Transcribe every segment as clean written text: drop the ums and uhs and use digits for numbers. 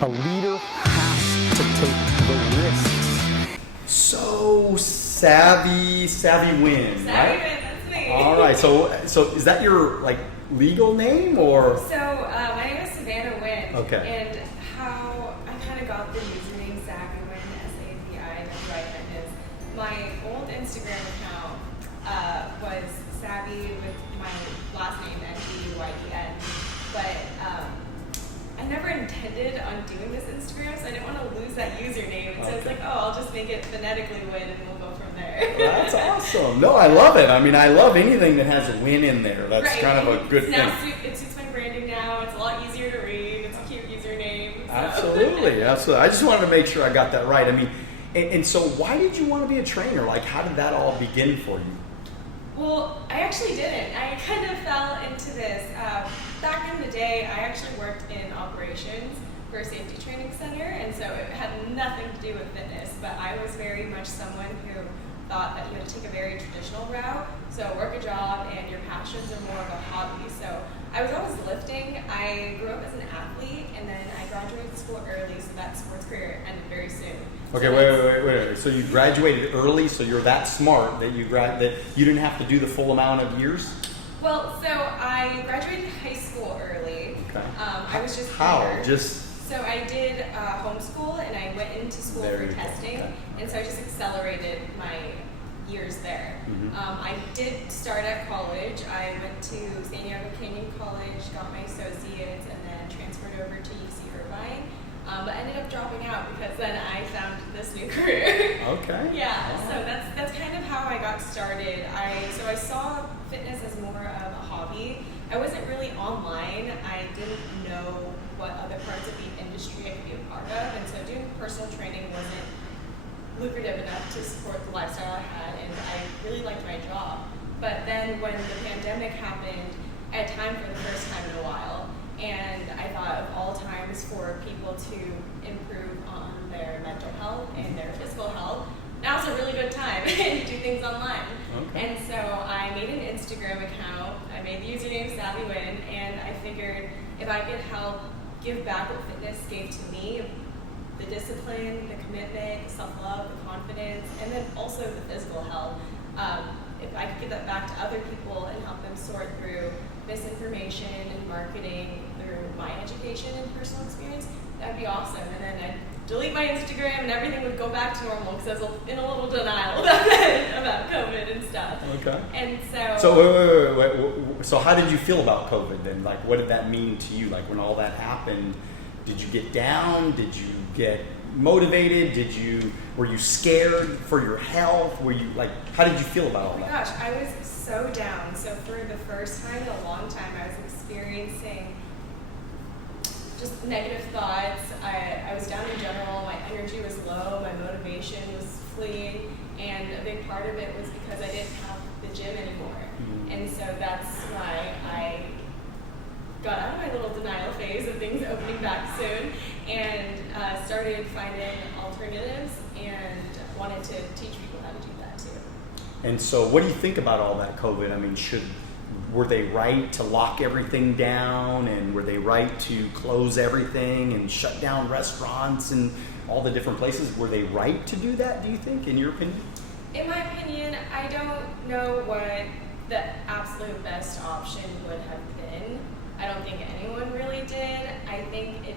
A leader has to take the risks. So Savi win, Savi right? win, that's me. All right. So is that your like legal name or? So my name is Savannah Wynn. Okay. And how I kind of got the username Savi Wynn, SAVI, is my old Instagram account was Savi with my last name NGYEN, but I never intended on doing this Instagram, so I didn't want to lose that username. And so it's like, oh, I'll just make it phonetically Win, and we'll go from there. That's awesome. No, I love it. I mean, I love anything that has a win in there. That's right. kind of a good thing. It suits my branding now. It's a lot easier to read. It's a cute username. So. Absolutely. I just wanted to make sure I got that right. I mean, and so why did you want to be a trainer? Like, how did that all begin for you? Well, I actually didn't. I kind of fell into this. Back in the day, I actually worked in operations for a safety training center, and so it had nothing to do with fitness, but I was very much someone who thought that you had to take a very traditional route, so work a job and your passions are more of a hobby. So I was always lifting. I grew up as an athlete, and then I graduated school early, so that sports career ended very soon. Okay, So wait. So you graduated early, so you're that smart that you didn't have to do the full amount of years? Well, so I graduated high school early. Okay. I was just How? younger. So I did homeschool, and I went into school There for you go. testing, Okay. and so I just accelerated my years there. Mhm. I did start at college. I went to San Diego Canyon College, got my associates, and then transferred over to UC Irvine, but ended up dropping out because then I found this new career. Okay. Yeah, All so right. that's kind of how I got started. I saw fitness as more of a hobby. I wasn't really online. I didn't know what other parts of the industry I could be a part of, and so doing personal training wasn't lucrative enough to support the lifestyle I had, and I really liked my job. But then when the pandemic happened, I had time for the first time in a while, and I thought of all times for people to improve on their mental health and their physical health, now's a really good time to do things online. Okay. And so I made an Instagram account, I made the username Savi Wynn, and I figured if I could help give back what fitness gave to me, the discipline, the commitment, the self-love, the confidence, and then also the physical health, if I could give that back to other people and help them sort through misinformation and marketing through my education and personal experience, that'd be awesome. And then I'd delete my Instagram and everything would go back to normal because I was in a little denial about COVID and stuff. Okay. And So wait. So how did you feel about COVID then? Like, what did that mean to you? Like, when all that happened, did you get down? Did you get motivated? Were you scared for your health? Were you like, how did you feel about all oh my that? gosh, I was so down. So for the first time in a long time, I was experiencing just negative thoughts. I was down in general. My energy was low. My motivation was fleeing. And a big part of it was because I didn't have the gym anymore. Mhm. And so that's why I got out of my little denial phase of things opening back soon and started finding alternatives and wanted to teach people how to do that too. And so what do you think about all that COVID? I mean, were they right to lock everything down, and were they right to close everything and shut down restaurants and all the different places? Were they right to do that, do you think, in your opinion? In my opinion, I don't know what the absolute best option would have been. I don't think anyone really did. I think it...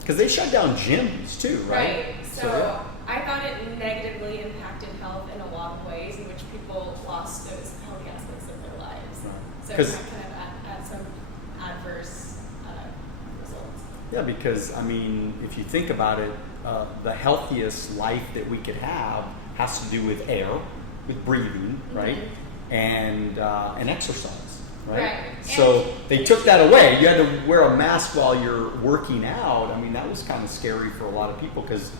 Because they shut down gyms too, right? Right. So yeah. I thought it negatively impacted health in a lot of ways in which people lost those healthy aspects of their lives. Right. So 'Cause- it kind of had some adverse results. Yeah, because, I mean, if you think about it, the healthiest life that we could have has to do with air, with breathing, right? Mm-hmm. And exercise. Right? Right. So they took that away. You had to wear a mask while you're working out. I mean, that was kind of scary for a lot of people because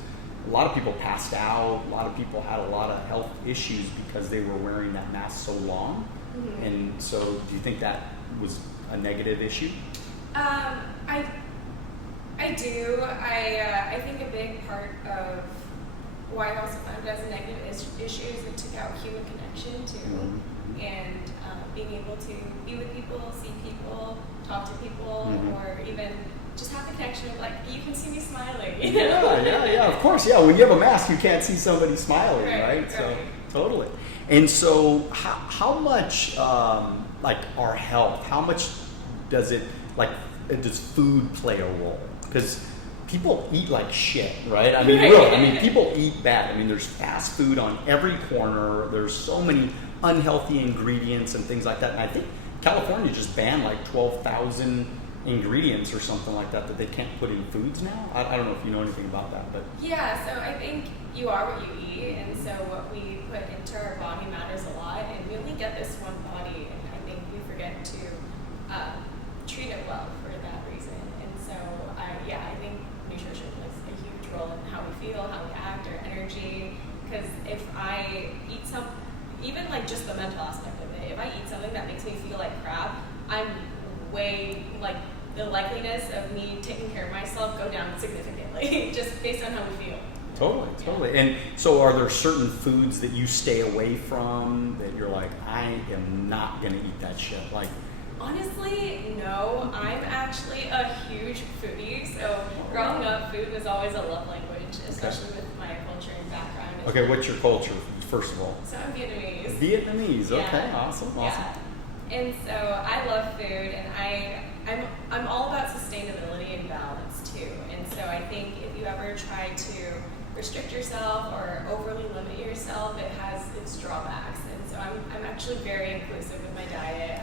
a lot of people passed out. A lot of people had a lot of health issues because they were wearing that mask so long. Mm-hmm. And so do you think that was a negative issue? I do. I think a big part of why I also found it as a negative issue is it took out human connection too. Mm-hmm. And being able to be with people, see people, talk to people, Mhm. or even just have the connection of like, you can see me smiling, you Yeah, know? yeah, of course. Yeah, when you have a mask, you can't see somebody smiling, right? So totally. And so, how much like our health? How much does it like? Does food play a role? Because people eat like shit, right? I mean, really. I mean, people eat bad. I mean, there's fast food on every corner. There's so many unhealthy ingredients and things like that. And I think California just banned like 12,000 ingredients or something like that they can't put in foods now. I don't know if you know anything about that, but Yeah, so I think you are what you eat, and so what we put into our body matters a lot, and we only get this one body, and I think we forget to treat it well for that reason. And so, I think nutrition plays a huge role in how we feel, how we act, our energy, because if I eat even like just the mental aspect of it, if I eat something that makes me feel like crap, I'm way like the likeliness of me taking care of myself go down significantly just based on how we feel. Totally. And so are there certain foods that you stay away from that you're like, I am not going to eat that shit? Like, honestly, no. I'm actually a huge foodie, so growing up, food was always a love language, especially with my culture and background. Okay, what's your culture, first of all? So I'm Vietnamese. Vietnamese, okay, Yeah. awesome. Yeah. And so I love food, and I'm all about sustainability and balance too. And so I think if you ever try to restrict yourself or overly limit yourself, it has its drawbacks. And so I'm actually very inclusive with my diet.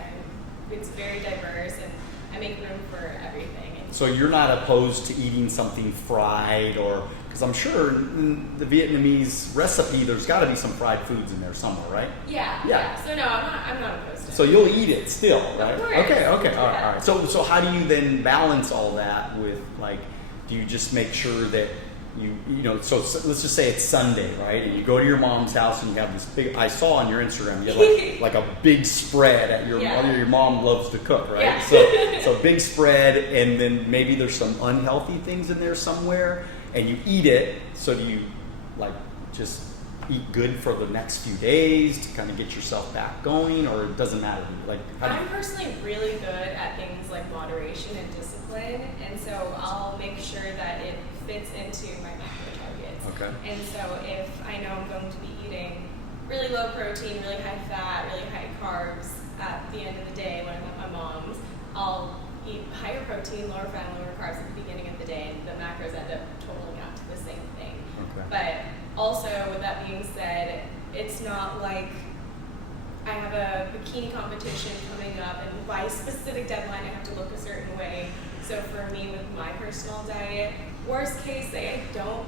It's very diverse, and I make room for everything. So you're not opposed to eating something fried, or because I'm sure in the Vietnamese recipe there's got to be some fried foods in there somewhere, right? Yeah. So no, I'm not opposed to it. So you'll eat it still, right? Of course. Okay, all Yeah. right. So how do you then balance all that with, like, do you just make sure that you know, so let's just say it's Sunday, right? And you go to your mom's house and you have this big, I saw on your Instagram, you have like a big spread at your mother. Your mom loves to cook, right? Yeah. So big spread, and then maybe there's some unhealthy things in there somewhere, and you eat it. So do you like just eat good for the next few days to kind of get yourself back going, or it doesn't matter? Like, I'm personally really good at things like moderation and discipline, and so I'll make sure that it fits into my macro targets. Okay. And so if I know I'm going to be eating really low protein, really high fat, really high carbs at the end of the day when I'm at my mom's, I'll eat higher protein, lower fat, and lower carbs at the beginning of the day, and the macros end up totaling out to the same thing. Okay. But also, with that being said, it's not like I have a bikini competition coming up, and by a specific deadline I have to look a certain way. So for me, with my personal diet, worst case, say I don't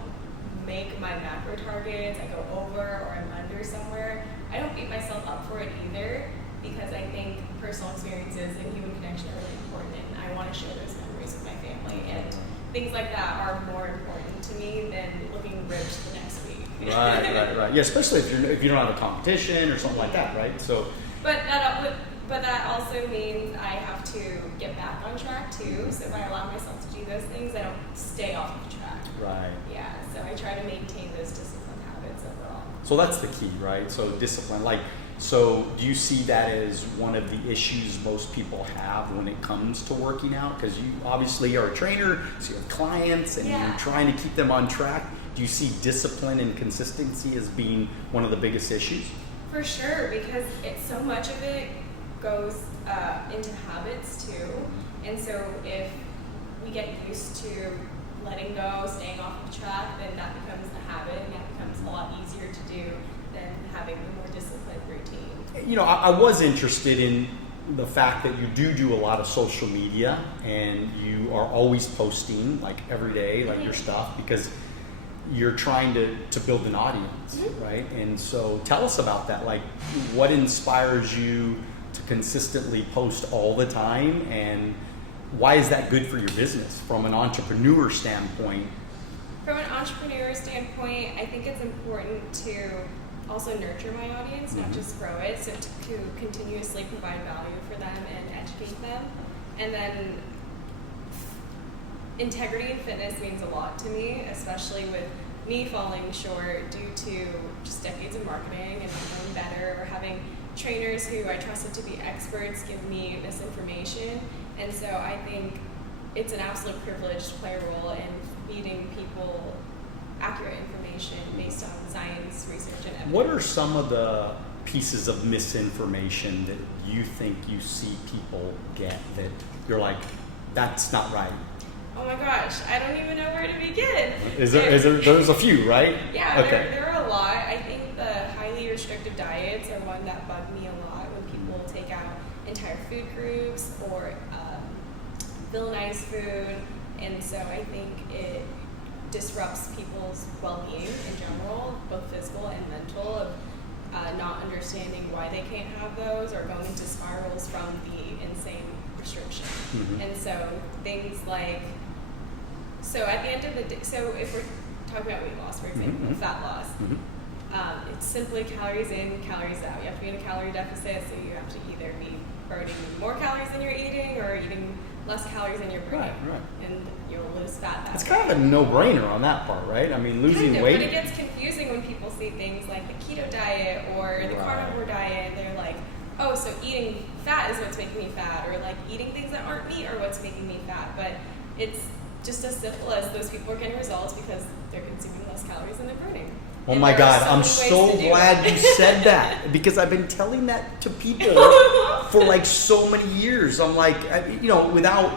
make my macro targets, I go over or I'm under somewhere, I don't beat myself up for it either, because I think personal experiences and human connection are really important, and I want to share those memories with my family, and things like that are more important to me than looking ripped the next week. Right. Yeah, especially if you don't have a competition or something like that, right? So. But that also means I have to get back on track too. So if I allow myself to do those things, I don't stay off of track. Right. Yeah. So I try to maintain those disciplined habits overall. So that's the key, right? So discipline. So do you see that as one of the issues most people have when it comes to working out? Because you obviously are a trainer, so you have clients, and you're trying to keep them on track. Do you see discipline and consistency as being one of the biggest issues? For sure, because so much of it goes into habits too. And so if we get used to letting go, staying off of track, then that becomes the habit, and that becomes a lot easier to do than having the more disciplined routine. You know, I was interested in the fact that you do a lot of social media, and you are always posting like every day, like your stuff, because you're trying to build an audience, right? And so tell us about that. Like, what inspires you to consistently post all the time, and why is that good for your business from an entrepreneur standpoint? From an entrepreneur standpoint, I think it's important to also nurture my audience, not just grow it, so to continuously provide value for them and educate them. And then integrity in fitness means a lot to me, especially with me falling short due to just decades of marketing and knowing better, or having trainers who I trusted to be experts give me misinformation. And so I think it's an absolute privilege to play a role in feeding people accurate information based on science, research, and evidence. What are some of the pieces of misinformation that you think you see people get that you're like, that's not right? Oh my gosh, I don't even know where to begin. There's a few, right? Yeah, okay. there are a lot. I think the highly restrictive diets are one that bug me a lot when people take out entire food groups or villainize food. And so I think it disrupts people's well-being in general, both physical and mental, of not understanding why they can't have those or going into spirals from the insane restriction. Mm-hmm. And so things like, so at the end of the day, so if we're talking about weight loss, for example, mm-hmm. fat loss, Mm-hmm. it's simply calories in, calories out. You have to be in a calorie deficit, so you have to either be burning more calories than you're eating or eating less calories than you're burning. Right. And you'll lose fat that It's way. kind of a no-brainer on that part, right? I mean, losing Kind of, weight. but it gets confusing when people see things like the keto diet or the Right. carnivore diet. They're like, oh, so eating fat is what's making me fat, or like eating things that aren't meat are what's making me fat. But it's just as simple as those people are getting results because they're consuming less calories than they're burning. Oh And my there are God, I'm many so ways to do glad it. you said that because I've been telling that to people for like so many years. I'm like, without,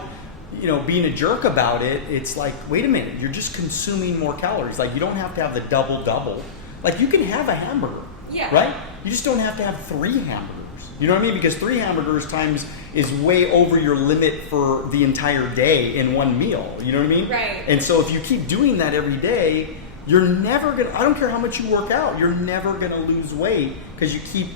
being a jerk about it, it's like, wait a minute, you're just consuming more calories. Like, you don't have to have the double. Like, you can have a hamburger, Yeah. right? You just don't have to have 3 hamburgers. You know what I mean? Because 3 hamburgers times is way over your limit for the entire day in one meal. You know what I mean? Right. And so if you keep doing that every day, you're never going to, I don't care how much you work out, you're never going to lose weight because you keep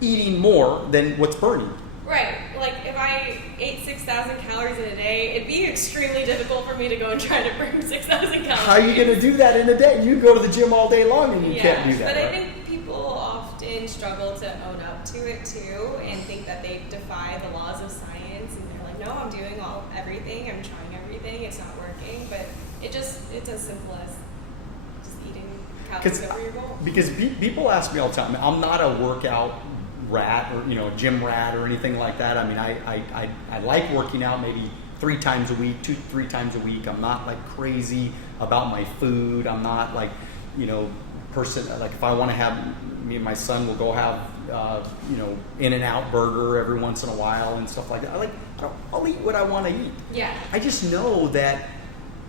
eating more than what's burning. Right. Like if I ate 6,000 calories in a day, it'd be extremely difficult for me to go and try to burn 6,000 calories. How are you going to do that in a day? You go to the gym all day long and you can't do that. But right? I think people often struggle to own up to it too and think that they defy the laws of science and they're like, no, I'm doing everything, I'm trying everything, it's not working. But it's as simple as just eating calories over your goal. Because people ask me all the time, I'm not a workout rat or gym rat or anything like that. I mean, I like working out maybe 3 times a week, 2-3 times a week. I'm not like crazy about my food. I'm not like person like if I want to have, me and my son will go have In-N-Out burger every once in a while and stuff like that. I'll eat what I want to eat. Yeah. I just know that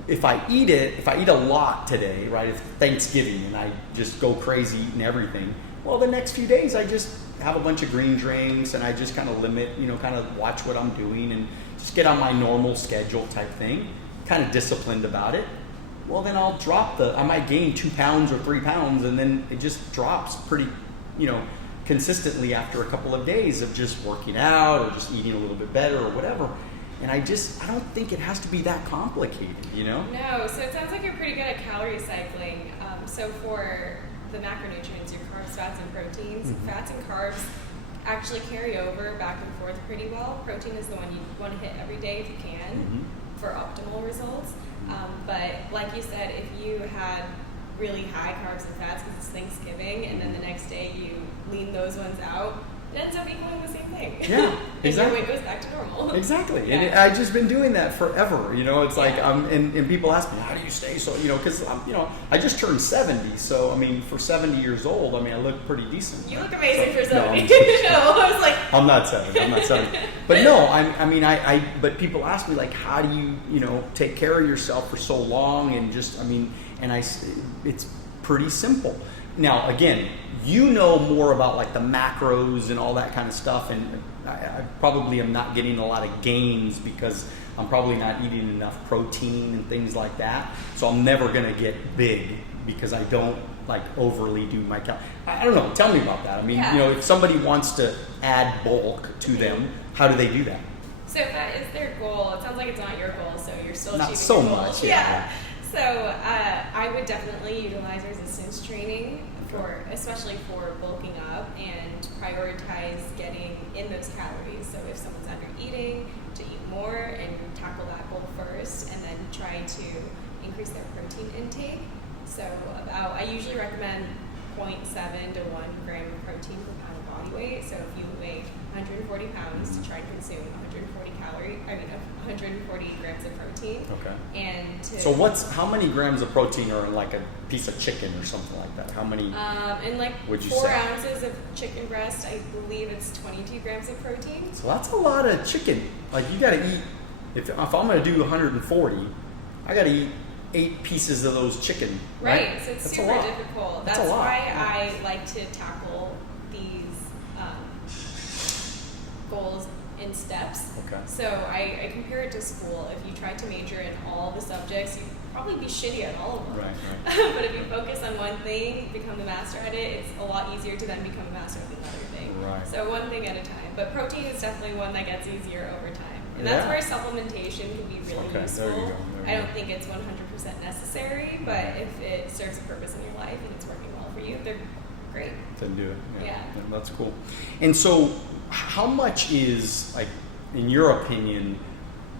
if I eat a lot today, right, if Thanksgiving and I just go crazy eating everything, well, the next few days I just have a bunch of green drinks and I just kind of limit, kind of watch what I'm doing and just get on my normal schedule type thing, kind of disciplined about it. Well, then I'll I might gain 2 pounds or 3 pounds and then it just drops pretty, consistently after a couple of days of just working out or just eating a little bit better or whatever. And I don't think it has to be that complicated, No, so it sounds like you're pretty good at calorie cycling. So for the macronutrients, your carbs, fats, and proteins, Mm-hmm. fats and carbs actually carry over back and forth pretty well. Protein is the one you want to hit every day if you can Mm-hmm. for optimal results. But like you said, if you had really high carbs and fats because it's Thanksgiving and then the next day you lean those ones out, it ends up equaling the same thing. Yeah, exactly. And your weight goes back to normal. Exactly. Yeah. And I've just been doing that forever. It's like, Yeah. and people ask me, how do you stay so, because, I just turned 70. So, I mean, for 70 years old, I look pretty decent. You look amazing for No, 70. I'm No, I was like, I'm not 70. But no, but people ask me, like, how do you, take care of yourself for so long? And just, it's pretty simple. Now, again, more about like the macros and all that kind of stuff. And I probably am not getting a lot of gains because I'm probably not eating enough protein and things like that. So I'm never going to get big because I don't like overly do my I don't know. Tell me about that. If somebody wants to add bulk to them, how do they do that? so if that is their goal, it sounds like it's not your goal, so you're still Not achieving so your goal. much, yeah. So I would definitely utilize resistance training especially for bulking up and prioritize getting in those calories. So if someone's under eating, to eat more and tackle that goal first, and then try to increase their protein intake. So I usually recommend 0.7 to 1 gram of protein per pound of body weight. So if you weigh 140 pounds, to try and consume 140 grams of protein. Okay. And so how many grams of protein are in like a piece of chicken or something like that? How many? In like would you 4 say? ounces of chicken breast, I believe it's 22 grams of protein. So that's a lot of chicken. Like you got to eat. If I'm going to do 140, I got to eat 8 pieces of those chicken. Right. So it's that's super difficult. That's why I like to tackle these goals in steps. Okay. So I compare it to school. If you tried to major in all the subjects, you'd probably be shitty at all of them. Right. But if you focus on one thing, become the master at it, it's a lot easier to then become a master at another thing. Right. So one thing at a time. But protein is definitely one that gets easier over time. And that's where supplementation can be really useful. There you go. I don't think it's 100% necessary, but if it serves a purpose in your life and it's working well for you, they're great. Then do it. Yeah. That's cool. And so how much is, like, in your opinion,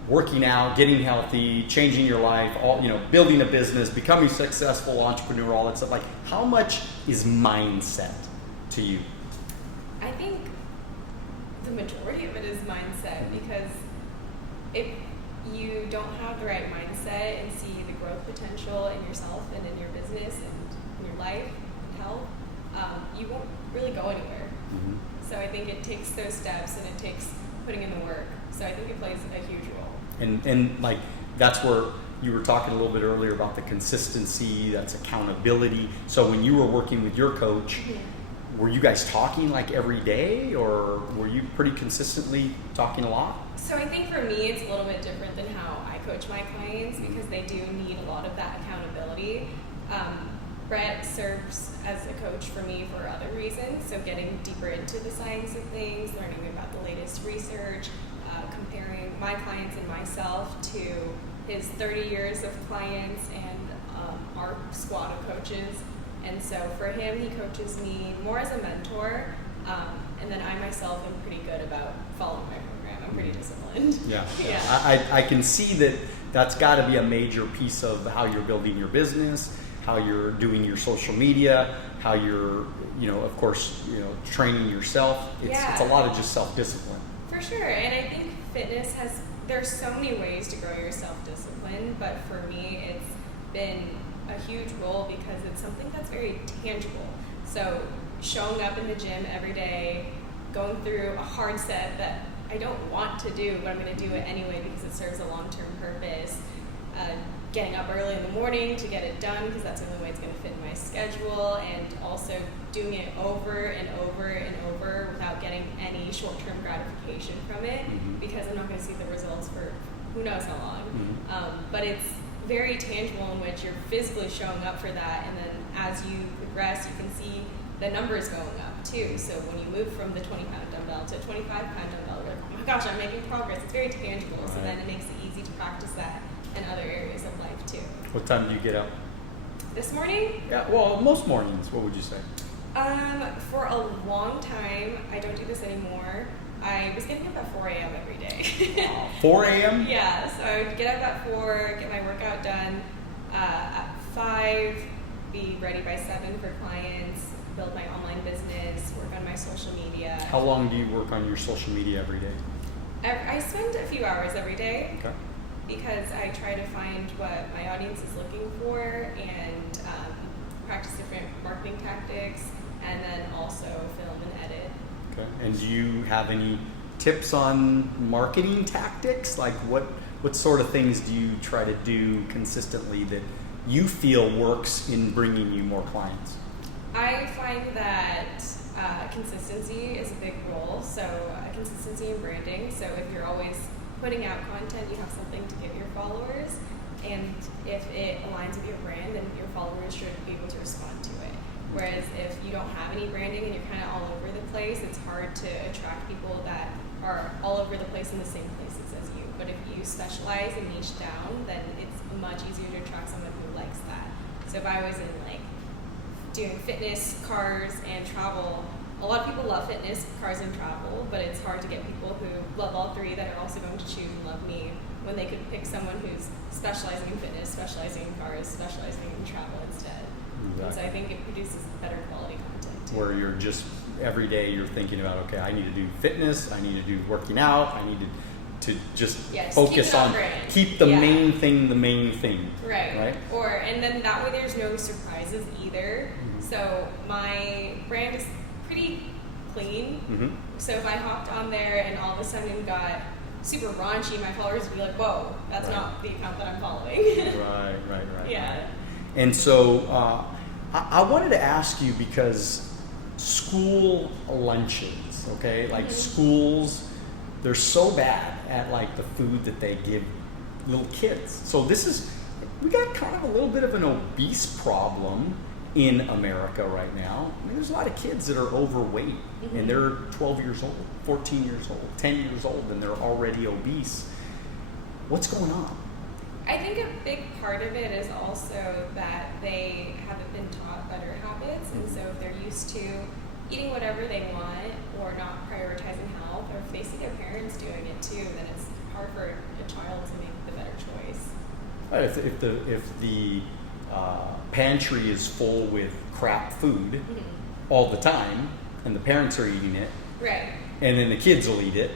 working out, getting healthy, changing your life, all, building a business, becoming successful entrepreneur, all that stuff, like how much is mindset to you? I think the majority of it is mindset, because if you don't have the right mindset and see the growth potential in yourself and in your business and in your life and health, you won't really go anywhere. Mm-hmm. So I think it takes those steps and it takes putting in the work. So I think it plays a huge role. And like that's where you were talking a little bit earlier about the consistency, that's accountability. So when you were working with your coach, were you guys talking like every day, or were you pretty consistently talking a lot? So I think for me it's a little bit different than how I coach my clients, because they do need a lot of that accountability. Brett serves as a coach for me for other reasons, so getting deeper into the science of things, learning about the latest research, comparing my clients and myself to his 30 years of clients and our squad of coaches. And so for him, he coaches me more as a mentor, and then I myself am pretty good about following my program. I'm pretty disciplined. Yeah. Yeah. I can see that that's got to be a major piece of how you're building your business, how you're doing your social media, how you're, of course, training yourself. It's a lot of just self-discipline. For sure. And I think fitness there's so many ways to grow your self-discipline, but for me, it's been a huge role because it's something that's very tangible. So showing up in the gym every day, going through a hard set that I don't want to do, but I'm going to do it anyway because it serves a long-term purpose. Getting up early in the morning to get it done because that's the only way it's going to fit in my schedule, and also doing it over and over and over without getting any short-term gratification from it, because I'm not going to see the results for who knows how long. But it's very tangible in which you're physically showing up for that, and then as you progress, you can see the numbers going up too. So when you move from the 20-pound dumbbell to a 25-pound dumbbell, you're like, oh my gosh, I'm making progress. It's very tangible. Right. So then it makes it easy to practice that in other areas of life too. What time do you get up? This morning? Yeah, well, most mornings, what would you say? For a long time, I don't do this anymore. I was getting up at 4 a.m. every day. 4 a.m.? Yeah, so I would get up at 4, get my workout done at 5, be ready by 7 for clients, build my online business, work on my social media. How long do you work on your social media every day? I spend a few hours every day. Okay. Because I try to find what my audience is looking for and practice different marketing tactics, and then also film and edit. Okay. And do you have any tips on marketing tactics? Like what sort of things do you try to do consistently that you feel works in bringing you more clients? I find that consistency is a big role. So consistency in branding. So if you're always putting out content, you have something to give your followers, and if it aligns with your brand, then your followers should be able to respond to it. Whereas if you don't have any branding and you're kind of all over the place, it's hard to attract people that are all over the place in the same places as you. But if you specialize and niche down, then it's much easier to attract someone who likes that. So if I was in doing fitness, cars, and travel, a lot of people love fitness, cars, and travel, but it's hard to get people who love all three that are also going to choose and love me when they could pick someone who's specializing in fitness, specializing in cars, specializing in travel instead. And so Exactly. I think it produces better quality content too. Where you're just every day you're thinking about, okay, I need to do fitness, I need to do working out, I need to just Yeah, just focus keep it on on brand. keep the Yeah. main thing the main thing. Right. Right? And then that way there's no surprises either. So my brand is pretty clean. Mm-hmm. So if I hopped on there and all of a sudden got super raunchy, my followers would be like, whoa, that's Right. not the account that I'm following. Right. Yeah. And so I wanted to ask you, because school lunches, okay, like schools, they're so bad at like the food that they give little kids. So we got kind of a little bit of an obese problem in America right now. I mean, there's a lot of kids that are overweight and they're 12 years old, 14 years old, 10 years old, and they're already obese. What's going on? I think a big part of it is also that they haven't been taught better habits, and so if they're used to eating whatever they want or not prioritizing health, or if they see their parents doing it too, then it's hard for a child to make the better choice. Right, if the pantry is full with crap food all the time, and the parents are eating it, Right. and then the kids will eat it,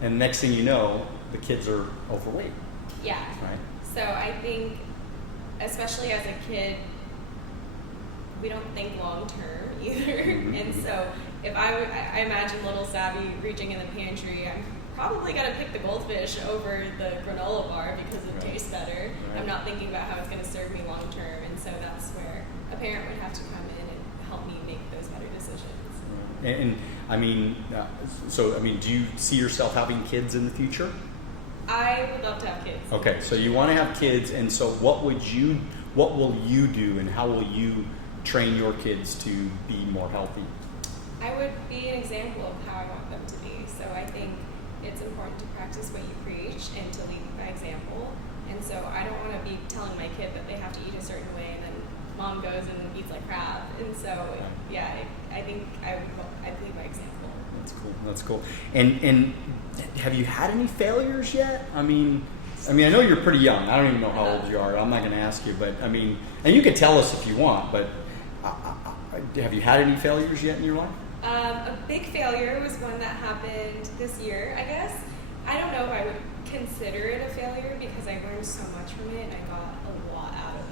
and next thing you know, the kids are overweight, Yeah. right? So I think, especially as a kid, we don't think long term either. And so if I imagine little Savi reaching in the pantry, I'm probably going to pick the goldfish over the granola bar because it tastes better. Right. I'm not thinking about how it's going to serve me long term. And so that's where a parent would have to come in and help me make those better decisions. And I mean, do you see yourself having kids in the future? I would love to have kids. Okay, so you want to have kids, and so what will you do, and how will you train your kids to be more healthy? I would be an example of how I want them to be. So I think it's important to practice what you preach and to lead by example. And so I don't want to be telling my kid that they have to eat a certain way and then mom goes and eats like crap. And so, yeah, I think I'd lead by example. That's cool. And have you had any failures yet? I mean, I know you're pretty young. I don't even know how old you are. I'm not going to ask you, but I mean, and you can tell us if you want, but have you had any failures yet in your life? A big failure was one that happened this year, I guess. I don't know if I would consider it a failure because I learned so much from it and I got a lot out of it.